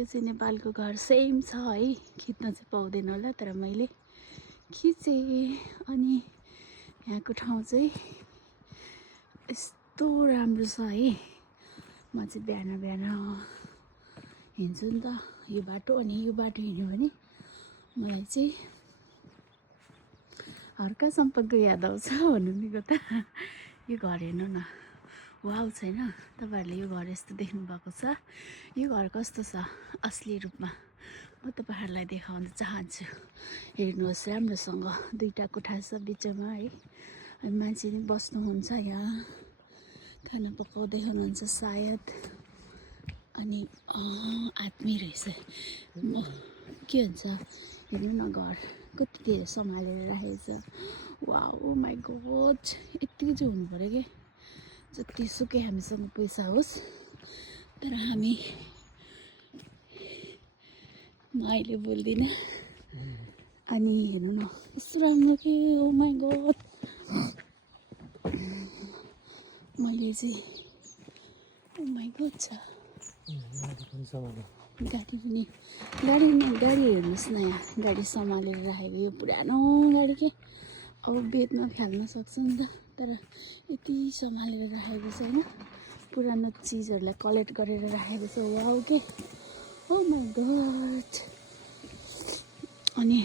यो चाहिँ नेपालको घर सेम छ है। खिच्न चाहिँ पाउँदैन होला तर मैले खिचेँ। अनि यहाँको ठाउँ चाहिँ यस्तो राम्रो छ है। म चाहिँ बिहान बिहान हिँड्छु नि त यो बाटो, अनि यो बाटो हिँड्यो भने मलाई चाहिँ हर्का सम्पर्कको याद आउँछ भन्नु नि कता। यो घर हेर्नु न, वाउ छैन? तपाईँहरूले यो घर यस्तो देख्नु भएको छ? यो घर कस्तो छ असली रूपमा म तपाईँहरूलाई देखाउन चाहन्छु। हेर्नुहोस् राम्रोसँग, दुईवटा कोठा छ बिचमा है। अनि मान्छे नि बस्नुहुन्छ यहाँ, खाना पकाउँदै हुनुहुन्छ सायद। अनि आदमी रहेछ म के भन्छ, हेर्नु न घर कति धेरै सम्हालेर राखेको छ। वाउ माई गॉड, यतिको चाहिँ हुनु पऱ्यो कि जतिसुकै हामीसँग पैसा होस् तर हामी, म अहिले बोल्दिनँ। अनि हेर्नु न कस्तो राम्रो कि, ओ माई गॉड। मैले चाहिँ ओ माई गॉड छ गाडी हेर्नुहोस् न, यहाँ गाडी सम्हालेर राखेको। यो पुरानो गाडी के अब बेच्न फाल्न सक्छ नि त, तर यति सम्हालेर राखेको छ होइन। पुरानो चिजहरूलाई कलेक्ट गरेर राखेको छ। वाउ के, ओ माई गॉड। अनि